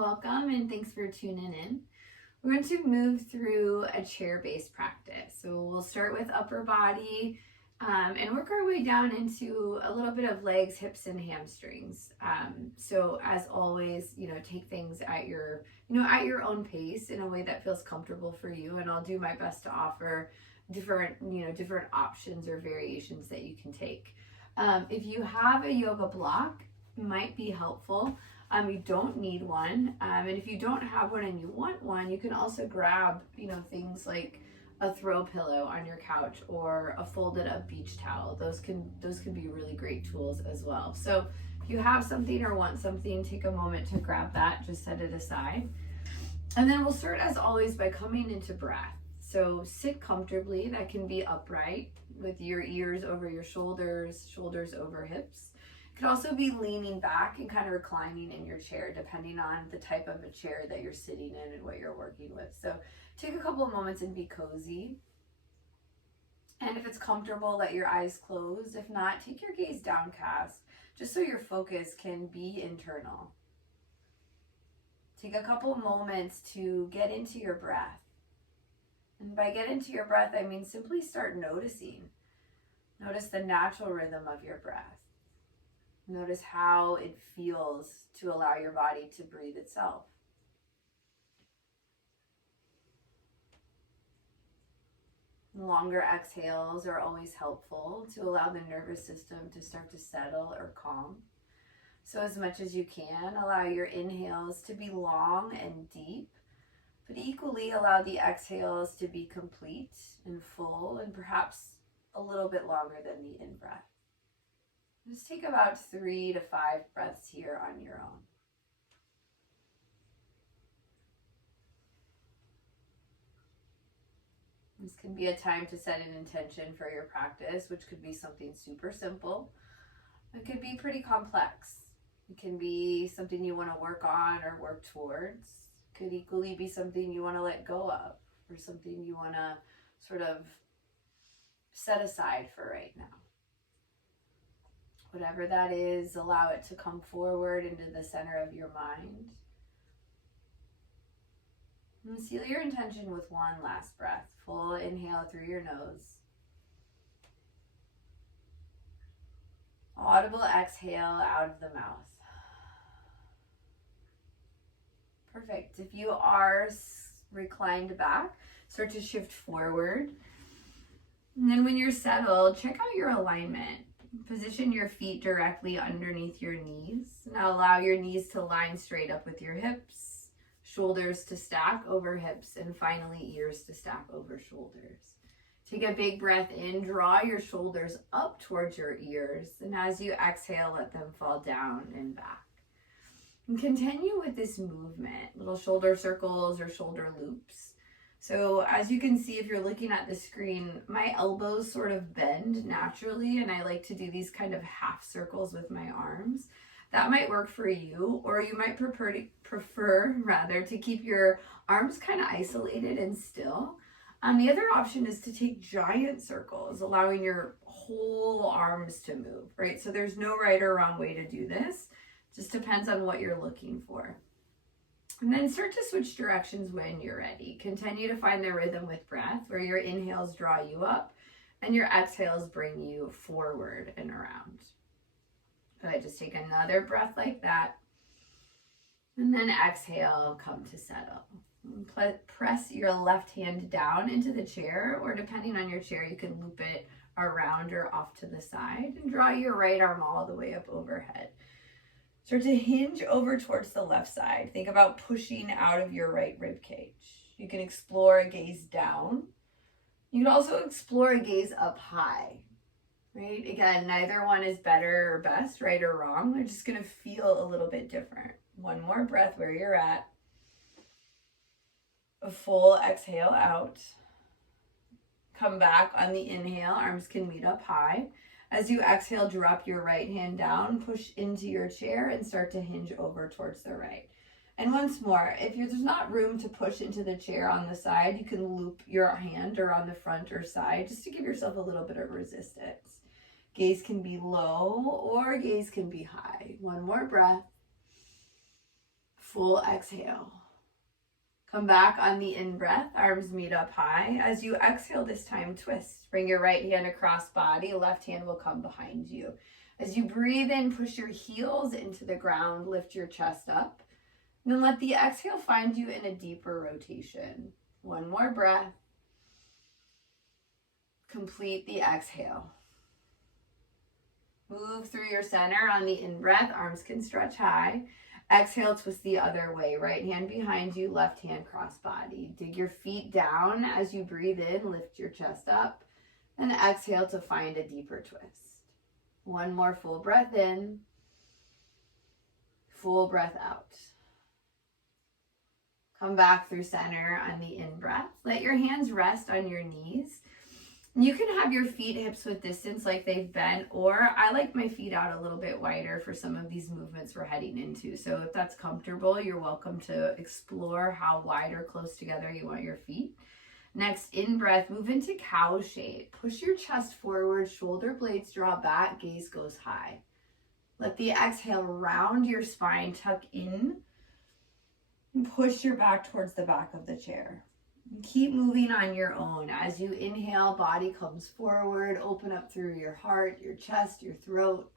Welcome and thanks for tuning in. We're going to move through a chair-based practice. So we'll start with upper body and work our way down into a little bit of legs, hips, and hamstrings. So as always, take things at your own pace in a way that feels comfortable for you. And I'll do my best to offer different options or variations that you can take. If you have a yoga block, it might be helpful. You don't need one, and if you don't have one and you want one, you can also grab, things like a throw pillow on your couch or a folded up beach towel. Those can be really great tools as well. So if you have something or want something, take a moment to grab that, just set it aside. And then we'll start as always by coming into breath. So sit comfortably. That can be upright with your ears over your shoulders over hips. Could also be leaning back and kind of reclining in your chair, depending on the type of a chair that you're sitting in and what you're working with. So take a couple of moments and be cozy. And if it's comfortable, let your eyes close. If not, take your gaze downcast, just so your focus can be internal. Take a couple of moments to get into your breath. And by get into your breath, I mean simply start noticing. Notice the natural rhythm of your breath. Notice how it feels to allow your body to breathe itself. Longer exhales are always helpful to allow the nervous system to start to settle or calm. So as much as you can, allow your inhales to be long and deep, but equally allow the exhales to be complete and full and perhaps a little bit longer than the in-breath. Just take about 3 to 5 breaths here on your own. This can be a time to set an intention for your practice, which could be something super simple. It could be pretty complex. It can be something you want to work on or work towards. It could equally be something you want to let go of or something you want to sort of set aside for right now. Whatever that is, allow it to come forward into the center of your mind. And seal your intention with one last breath. Full inhale through your nose. Audible exhale out of the mouth. Perfect. If you are reclined back, start to shift forward. And then when you're settled, check out your alignment. Position your feet directly underneath your knees. Now allow your knees to line straight up with your hips, shoulders to stack over hips, and finally ears to stack over shoulders. Take a big breath in, draw your shoulders up towards your ears, and as you exhale, let them fall down and back. And continue with this movement, little shoulder circles or shoulder loops. So as you can see, if you're looking at the screen, my elbows sort of bend naturally, and I like to do these kind of half circles with my arms. That might work for you, or you might prefer to keep your arms kind of isolated and still. The other option is to take giant circles, allowing your whole arms to move, right? So there's no right or wrong way to do this. Just depends on what you're looking for. And then start to switch directions when you're ready. Continue to find the rhythm with breath, where your inhales draw you up and your exhales bring you forward and around. Good, just take another breath like that. And then exhale, come to settle. Press your left hand down into the chair, or depending on your chair, you can loop it around or off to the side, and draw your right arm all the way up overhead. Start to hinge over towards the left side. Think about pushing out of your right rib cage. You can explore a gaze down. You can also explore a gaze up high, right? Again, neither one is better or best, right or wrong. They're just gonna feel a little bit different. One more breath where you're at. A full exhale out. Come back on the inhale, arms can meet up high. As you exhale, drop your right hand down, push into your chair, and start to hinge over towards the right. And once more, if there's not room to push into the chair on the side, you can loop your hand or on the front or side just to give yourself a little bit of resistance. Gaze can be low or gaze can be high. One more breath. Full exhale. Come back on the in-breath, arms meet up high. As you exhale this time, twist. Bring your right hand across body, left hand will come behind you. As you breathe in, push your heels into the ground, lift your chest up. And then let the exhale find you in a deeper rotation. One more breath. Complete the exhale. Move through your center on the in-breath, arms can stretch high. Exhale, twist the other way. Right hand behind you, left hand cross body. Dig your feet down as you breathe in, lift your chest up. And exhale to find a deeper twist. One more full breath in. Full breath out. Come back through center on the in-breath. Let your hands rest on your knees. You can have your feet hips width distance like they've been, or I like my feet out a little bit wider for some of these movements we're heading into. So if that's comfortable, you're welcome to explore how wide or close together you want your feet. Next, in breath, move into cow shape. Push your chest forward, shoulder blades draw back, gaze goes high. Let the exhale round your spine, tuck in, and push your back towards the back of the chair. Keep moving on your own. As you inhale, body comes forward, open up through your heart, your chest, your throat.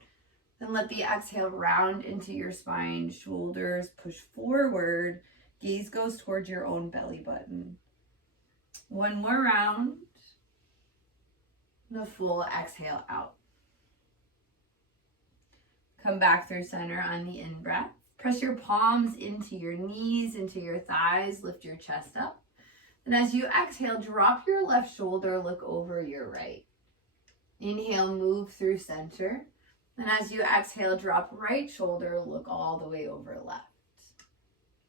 Then let the exhale round into your spine, shoulders push forward, gaze goes towards your own belly button. One more round. The full exhale out. Come back through center on the in-breath. Press your palms into your knees, into your thighs, lift your chest up. And as you exhale, drop your left shoulder, look over your right. Inhale, move through center. And as you exhale, drop right shoulder, look all the way over left.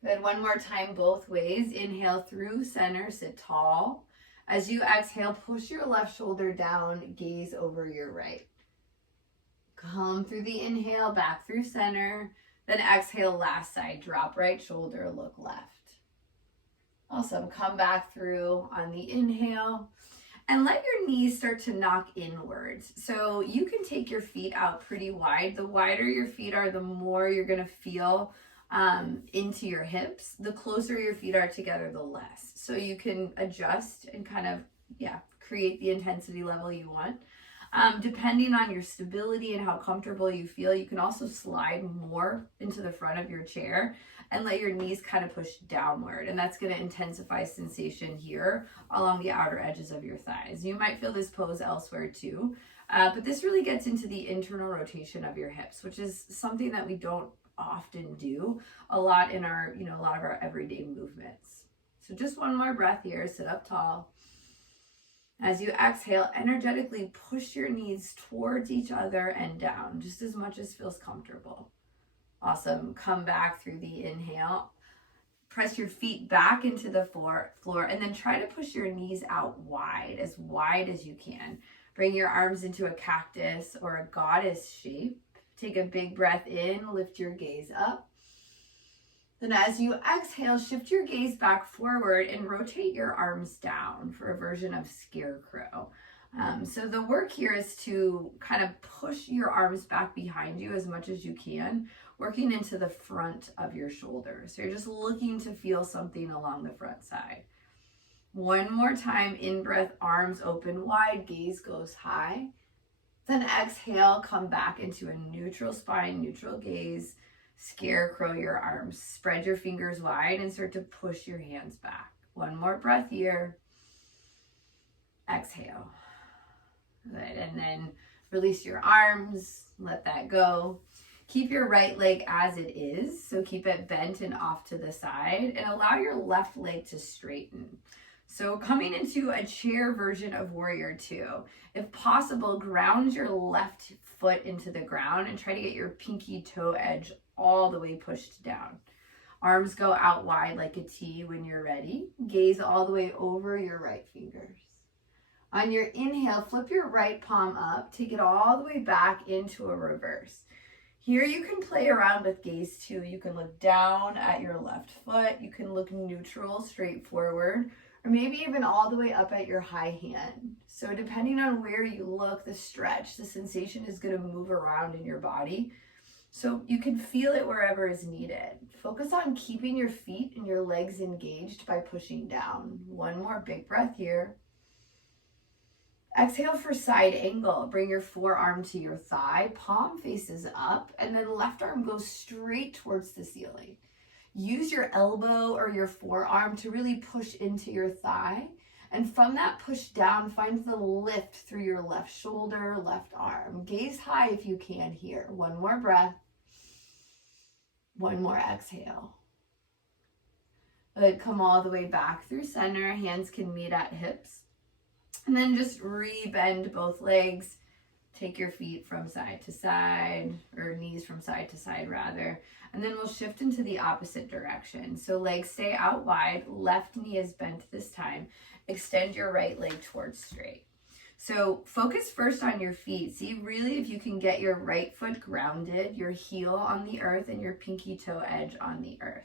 Good, one more time, both ways. Inhale through center, sit tall. As you exhale, push your left shoulder down, gaze over your right. Come through the inhale, back through center. Then exhale, last side, drop right shoulder, look left. Awesome. Come back through on the inhale and let your knees start to knock inwards. So you can take your feet out pretty wide. The wider your feet are, the more you're going to feel into your hips. The closer your feet are together, the less. So you can adjust and kind of, create the intensity level you want. Depending on your stability and how comfortable you feel, you can also slide more into the front of your chair and let your knees kind of push downward. And that's going to intensify sensation here along the outer edges of your thighs. You might feel this pose elsewhere too, but this really gets into the internal rotation of your hips, which is something that we don't often do a lot in our, a lot of our everyday movements. So just one more breath here, sit up tall. As you exhale, energetically push your knees towards each other and down, just as much as feels comfortable. Awesome. Come back through the inhale. Press your feet back into the floor, and then try to push your knees out wide as you can. Bring your arms into a cactus or a goddess shape. Take a big breath in, lift your gaze up. Then as you exhale, shift your gaze back forward and rotate your arms down for a version of scarecrow. So the work here is to kind of push your arms back behind you as much as you can, working into the front of your shoulders. So you're just looking to feel something along the front side. One more time, in breath, arms open wide, gaze goes high. Then exhale, come back into a neutral spine, neutral gaze. Scarecrow your arms, spread your fingers wide and start to push your hands back. One more breath here. Exhale. Good, and then release your arms, let that go. Keep your right leg as it is, so keep it bent and off to the side, and allow your left leg to straighten. So coming into a chair version of Warrior Two, if possible, ground your left foot into the ground and try to get your pinky toe edge all the way pushed down. Arms go out wide like a T when you're ready. Gaze all the way over your right fingers. On your inhale, flip your right palm up, take it all the way back into a reverse. Here you can play around with gaze too. You can look down at your left foot. You can look neutral, straight forward, or maybe even all the way up at your high hand. So depending on where you look, the stretch, the sensation is going to move around in your body. So you can feel it wherever is needed. Focus on keeping your feet and your legs engaged by pushing down. One more big breath here. Exhale for side angle. Bring your forearm to your thigh, palm faces up, and then left arm goes straight towards the ceiling. Use your elbow or your forearm to really push into your thigh. And from that push down, find the lift through your left shoulder, left arm. Gaze high if you can here. One more breath. One more exhale. Good. Come all the way back through center. Hands can meet at hips. And then just re-bend both legs. Take your feet from side to side, or knees from side to side rather. And then we'll shift into the opposite direction. So legs stay out wide, left knee is bent this time. Extend your right leg towards straight. So focus first on your feet. See really if you can get your right foot grounded, your heel on the earth and your pinky toe edge on the earth.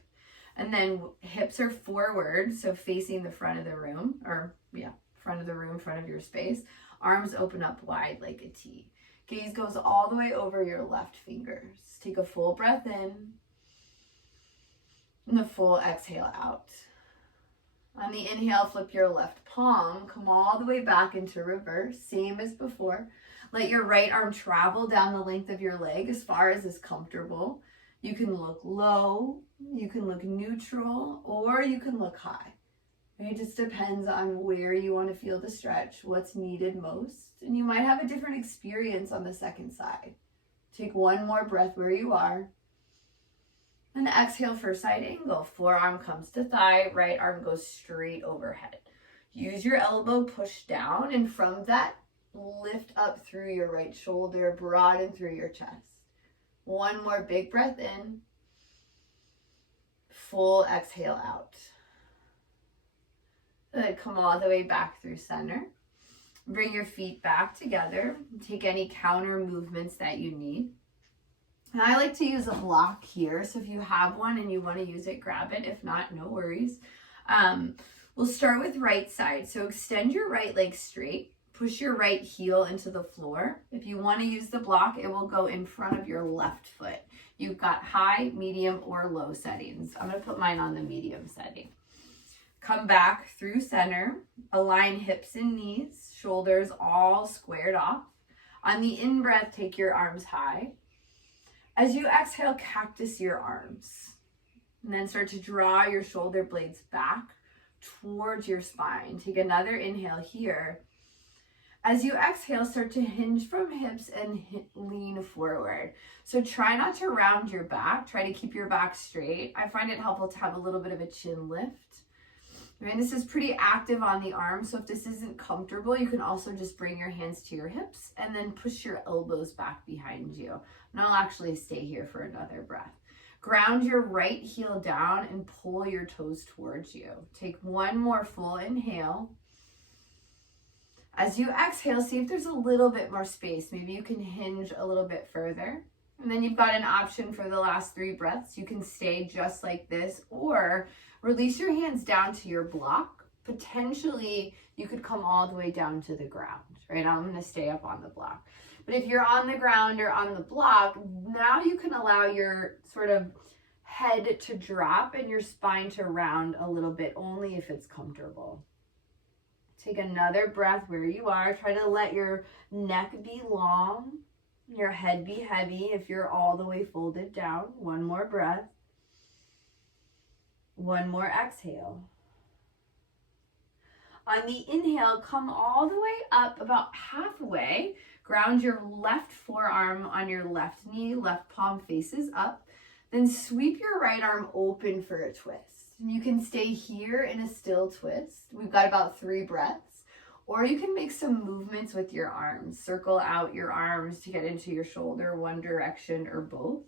And then hips are forward, so facing the front of the room, front of the room, front of your space. Arms open up wide like a T. Gaze goes all the way over your left fingers. Take a full breath in and a full exhale out. On the inhale, flip your left palm, come all the way back into reverse, same as before. Let your right arm travel down the length of your leg as far as is comfortable. You can look low, you can look neutral, or you can look high. It just depends on where you want to feel the stretch, what's needed most, and you might have a different experience on the second side. Take one more breath where you are. And exhale for side angle. Forearm comes to thigh, right arm goes straight overhead. Use your elbow, push down, and from that, lift up through your right shoulder, broaden through your chest. One more big breath in. Full exhale out. Good. Come all the way back through center. Bring your feet back together. Take any counter movements that you need. And I like to use a block here, so if you have one and you want to use it, grab it. If not, no worries. We'll start with right side. So extend your right leg straight. Push your right heel into the floor. If you want to use the block, it will go in front of your left foot. You've got high, medium, or low settings. I'm going to put mine on the medium setting. Come back through center. Align hips and knees. Shoulders all squared off. On the in-breath, take your arms high. As you exhale, cactus your arms. And then start to draw your shoulder blades back towards your spine. Take another inhale here. As you exhale, start to hinge from hips and lean forward. So try not to round your back. Try to keep your back straight. I find it helpful to have a little bit of a chin lift. Right? This is pretty active on the arms, so if this isn't comfortable, you can also just bring your hands to your hips and then push your elbows back behind you. And I'll actually stay here for another breath. Ground your right heel down and pull your toes towards you. Take one more full inhale. As you exhale, see if there's a little bit more space. Maybe you can hinge a little bit further. And then you've got an option for the last 3 breaths. You can stay just like this, or release your hands down to your block. Potentially, you could come all the way down to the ground, right? I'm going to stay up on the block. But if you're on the ground or on the block, now you can allow your sort of head to drop and your spine to round a little bit, only if it's comfortable. Take another breath where you are. Try to let your neck be long, your head be heavy if you're all the way folded down. One more breath. One more exhale. On the inhale, come all the way up about halfway. Ground your left forearm on your left knee, left palm faces up. Then sweep your right arm open for a twist. And you can stay here in a still twist. We've got about 3 breaths. Or you can make some movements with your arms. Circle out your arms to get into your shoulder, one direction or both.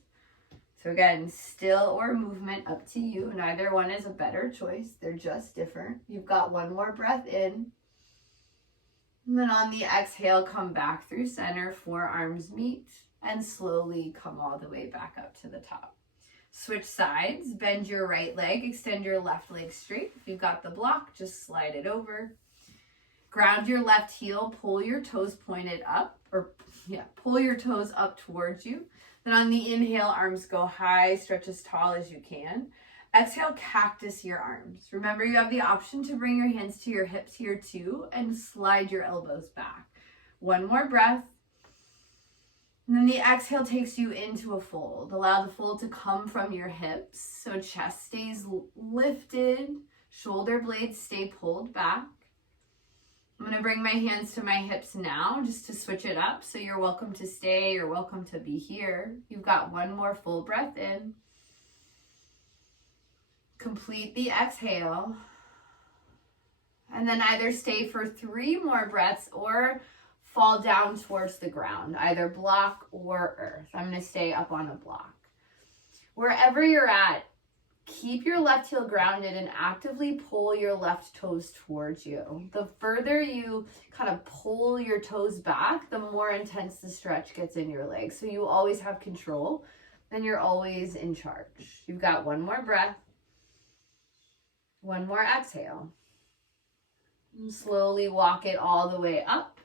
So again, still or movement, up to you. Neither one is a better choice. They're just different. You've got one more breath in. And then on the exhale, come back through center, forearms meet, and slowly come all the way back up to the top. Switch sides, bend your right leg, extend your left leg straight. If you've got the block, just slide it over. Ground your left heel, pull your toes pointed up, pull your toes up towards you. Then on the inhale, arms go high, stretch as tall as you can. Exhale, cactus your arms. Remember, you have the option to bring your hands to your hips here too and slide your elbows back. One more breath. And then the exhale takes you into a fold. Allow the fold to come from your hips. So chest stays lifted, shoulder blades stay pulled back. I'm going to bring my hands to my hips now just to switch it up. So you're welcome to stay, you're welcome to be here. You've got one more full breath in. Complete the exhale. And then either stay for 3 more breaths or fall down towards the ground, either block or earth. I'm going to stay up on a block. Wherever you're at, keep your left heel grounded and actively pull your left toes towards you. The further you kind of pull your toes back, the more intense the stretch gets in your legs. So you always have control and you're always in charge. You've got one more breath. One more exhale. And slowly walk it all the way up.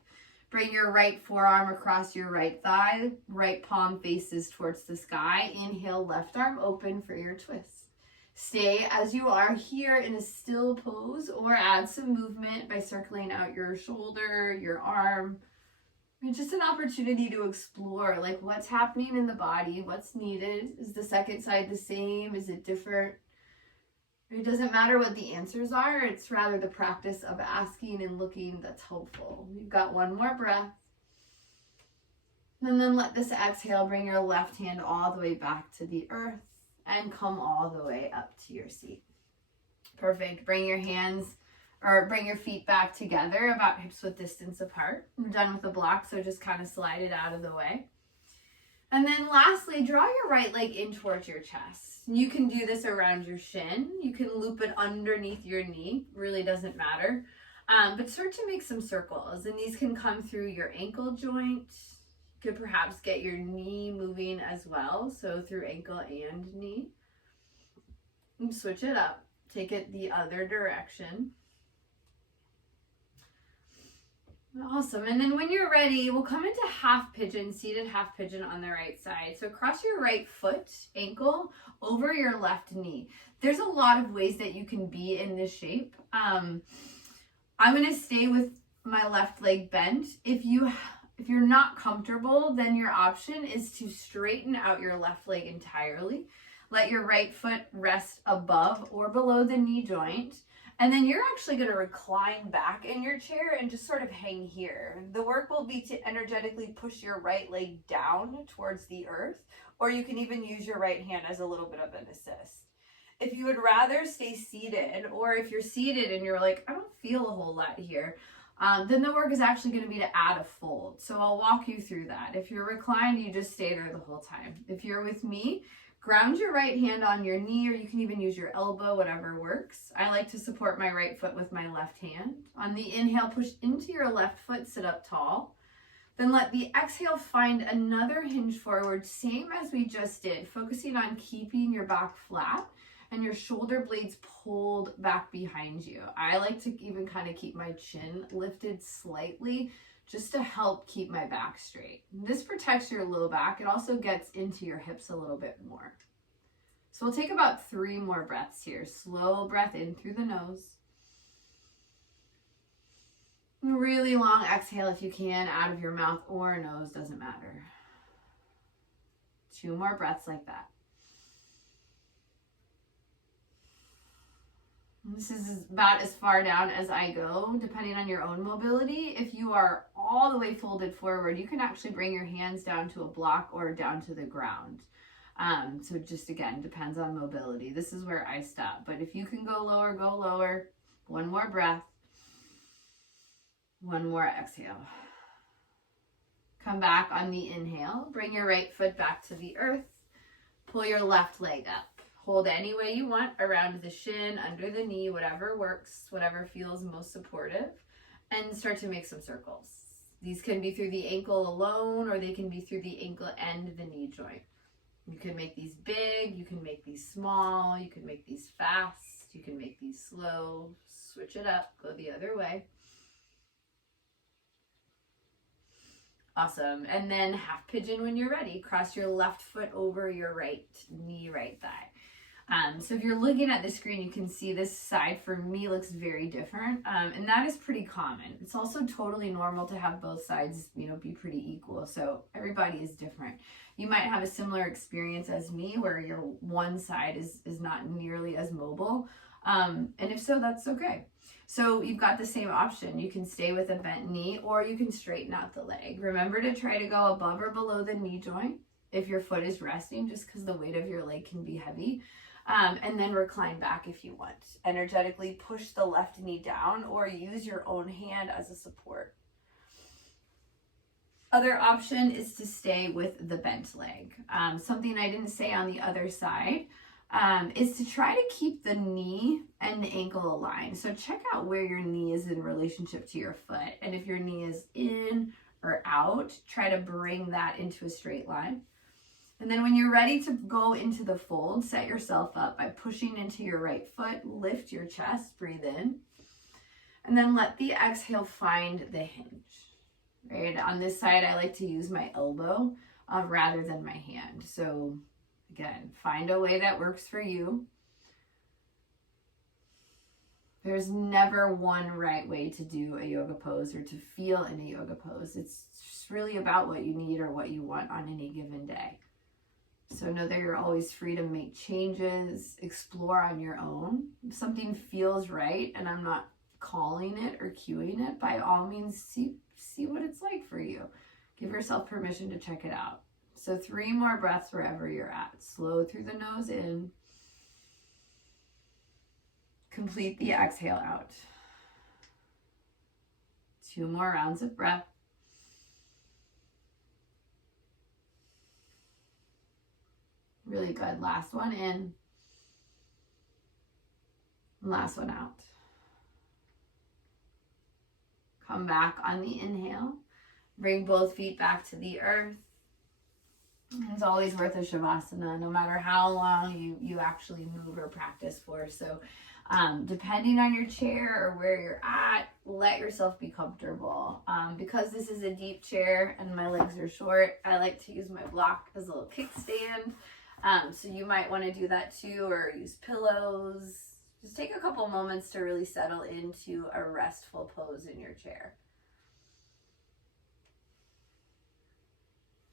Bring your right forearm across your right thigh. Right palm faces towards the sky. Inhale, left arm open for your twist. Stay as you are here in a still pose or add some movement by circling out your shoulder, your arm. It's just an opportunity to explore like what's happening in the body, what's needed. Is the second side the same? Is it different? It doesn't matter what the answers are. It's rather the practice of asking and looking that's helpful. You've got one more breath. And then let this exhale bring your left hand all the way back to the earth and come all the way up to your seat. Perfect. Bring your feet back together about hips width distance apart. We're done with the block, so just kind of slide it out of the way. And then lastly, draw your right leg in towards your chest. You can do this around your shin. You can loop it underneath your knee. Really doesn't matter. But start to make some circles. And these can come through your ankle joint. You could perhaps get your knee moving as well. So through ankle and knee. And switch it up. Take it the other direction. Awesome. And then when you're ready, we'll come into half pigeon, seated half pigeon on the right side. So cross your right foot, ankle, over your left knee. There's a lot of ways that you can be in this shape. I'm going to stay with my left leg bent. If you're not comfortable, then your option is to straighten out your left leg entirely. Let your right foot rest above or below the knee joint. And then you're actually going to recline back in your chair and just sort of hang here. The work will be to energetically push your right leg down towards the earth, or you can even use your right hand as a little bit of an assist. If you would rather stay seated, or if you're seated and you're like, I don't feel a whole lot here, then the work is actually going to be to add a fold. So I'll walk you through that. If you're reclined, you just stay there the whole time. If you're with me, ground your right hand on your knee, or you can even use your elbow, whatever works. I like to support my right foot with my left hand. On the inhale, push into your left foot, sit up tall. Then let the exhale find another hinge forward, same as we just did, focusing on keeping your back flat and your shoulder blades pulled back behind you. I like to even kind of keep my chin lifted slightly, just to help keep my back straight. This protects your low back. It also gets into your hips a little bit more. So we'll take about 3 more breaths here. Slow breath in through the nose. Really long exhale if you can, out of your mouth or nose, doesn't matter. 2 more breaths like that. This is about as far down as I go, depending on your own mobility. If you are all the way folded forward, you can actually bring your hands down to a block or down to the ground. So just again, depends on mobility. This is where I stop. But if you can go lower, go lower. 1 more breath. 1 more exhale. Come back on the inhale. Bring your right foot back to the earth. Pull your left leg up. Hold any way you want, around the shin, under the knee, whatever works, whatever feels most supportive, and start to make some circles. These can be through the ankle alone, or they can be through the ankle and the knee joint. You can make these big, you can make these small, you can make these fast, you can make these slow. Switch it up, go the other way. Awesome. And then half pigeon when you're ready. Cross your left foot over your right knee, right thigh. So if you're looking at the screen, you can see this side for me looks very different. And that is pretty common. It's also totally normal to have both sides, be pretty equal. So everybody is different. You might have a similar experience as me where your one side is not nearly as mobile. And if so, that's okay. So you've got the same option. You can stay with a bent knee or you can straighten out the leg. Remember to try to go above or below the knee joint if your foot is resting, just because the weight of your leg can be heavy. And then recline back if you want. Energetically push the left knee down or use your own hand as a support. Other option is to stay with the bent leg. Something I didn't say on the other side is to try to keep the knee and the ankle aligned. So check out where your knee is in relationship to your foot. And if your knee is in or out, try to bring that into a straight line. And then when you're ready to go into the fold, set yourself up by pushing into your right foot, lift your chest, breathe in, and then let the exhale find the hinge. Right? On this side, I like to use my elbow rather than my hand. So again, find a way that works for you. There's never one right way to do a yoga pose or to feel in a yoga pose. It's just really about what you need or what you want on any given day. So know that you're always free to make changes, explore on your own. If something feels right and I'm not calling it or cueing it, by all means, see what it's like for you. Give yourself permission to check it out. So 3 more breaths wherever you're at. Slow through the nose in. Complete the exhale out. 2 more rounds of breath. Really good. Last one in. Last one out. Come back on the inhale. Bring both feet back to the earth. It's always worth a Shavasana, no matter how long you actually move or practice for. So depending on your chair or where you're at, let yourself be comfortable. Because this is a deep chair and my legs are short, I like to use my block as a little kickstand. So you might want to do that too, or use pillows. Just take a couple moments to really settle into a restful pose in your chair.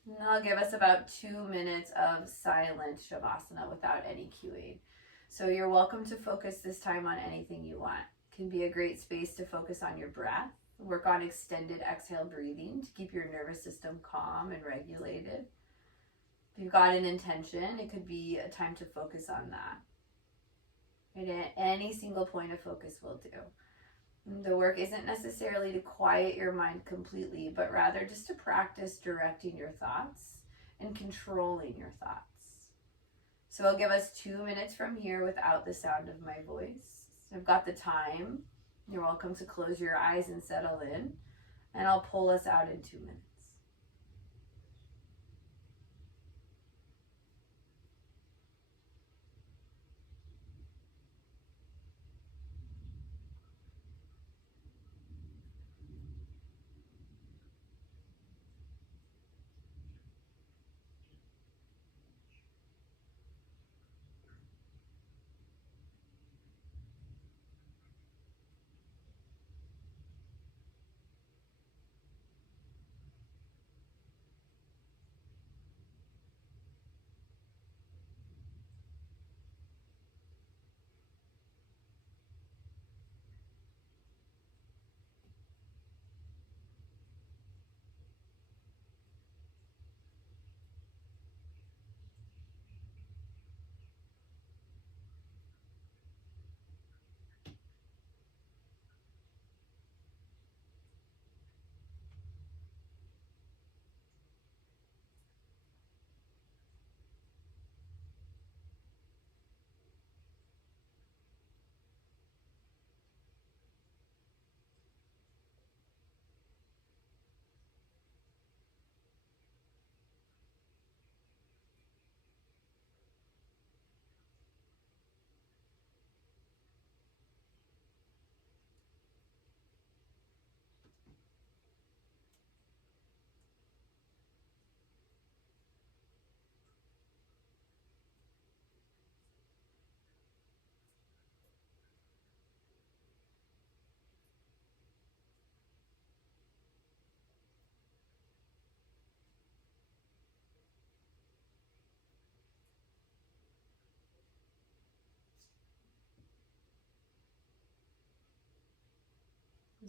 And I'll give us about 2 minutes of silent Shavasana without any cueing. So you're welcome to focus this time on anything you want. It can be a great space to focus on your breath. Work on extended exhale breathing to keep your nervous system calm and regulated. If you've got an intention, it could be a time to focus on that. And any single point of focus will do. The work isn't necessarily to quiet your mind completely, but rather just to practice directing your thoughts and controlling your thoughts. So I'll give us 2 minutes from here without the sound of my voice. I've got the time. You're welcome to close your eyes and settle in, and I'll pull us out in 2 minutes.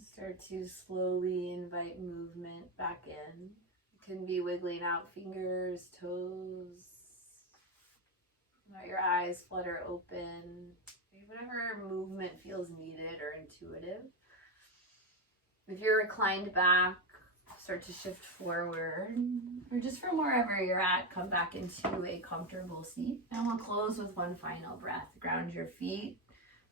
Start to slowly invite movement back in. It can be wiggling out fingers, toes. Let your eyes flutter open. Whatever movement feels needed or intuitive. If you're reclined back, start to shift forward. Or just from wherever you're at, come back into a comfortable seat. And we'll close with one final breath. Ground your feet.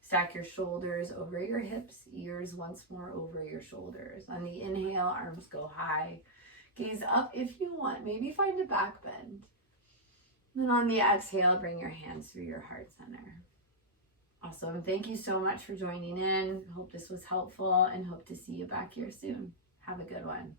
Stack your shoulders over your hips, ears once more over your shoulders. On the inhale, arms go high. Gaze up if you want. Maybe find a back bend. Then on the exhale, bring your hands through your heart center. Awesome. Thank you so much for joining in. Hope this was helpful and hope to see you back here soon. Have a good one.